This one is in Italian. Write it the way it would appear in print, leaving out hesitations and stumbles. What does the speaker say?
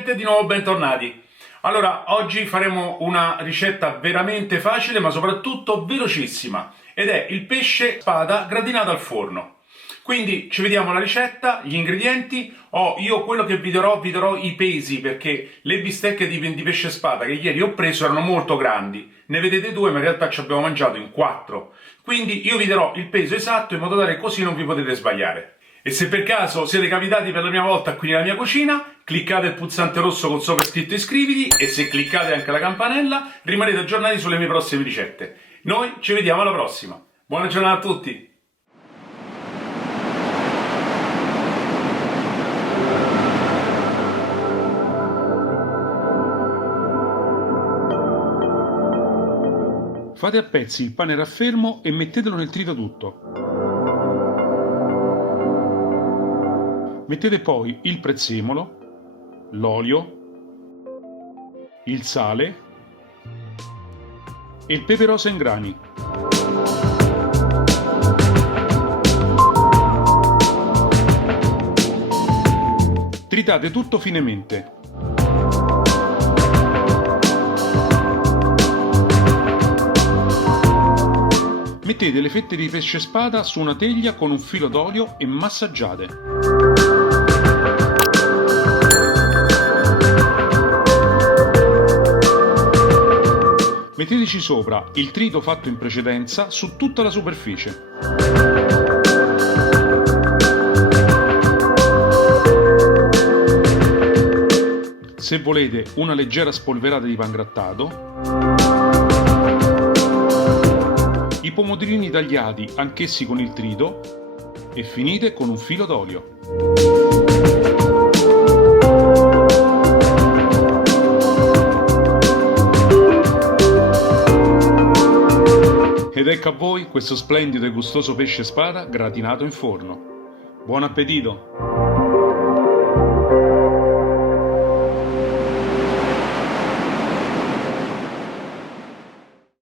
gente, di nuovo bentornati. Allora, oggi faremo una ricetta veramente facile, ma soprattutto velocissima, ed è il pesce spada gratinato al forno. Quindi ci vediamo la ricetta, gli ingredienti. Io quello che vi darò i pesi, perché le bistecche di pesce spada che ieri ho preso erano molto grandi. Ne vedete due, ma in realtà ci abbiamo mangiato in quattro. Quindi io vi darò il peso esatto in modo tale che così non vi potete sbagliare. E se per caso siete capitati per la prima volta qui nella mia cucina, cliccate il pulsante rosso con sopra scritto iscriviti, e se cliccate anche la campanella rimanete aggiornati sulle mie prossime ricette. Noi ci vediamo alla prossima. Buona giornata a tutti! Fate a pezzi il pane raffermo e mettetelo nel tritatutto. Mettete poi il prezzemolo, l'olio, il sale e il pepe rosa in grani. Tritate tutto finemente. Mettete le fette di pesce spada su una teglia con un filo d'olio e massaggiate. Metteteci sopra il trito fatto in precedenza su tutta la superficie. Se volete una leggera spolverata di pangrattato, i pomodorini tagliati anch'essi con il trito e finite con un filo d'olio. Ed ecco a voi questo splendido e gustoso pesce spada gratinato in forno. Buon appetito!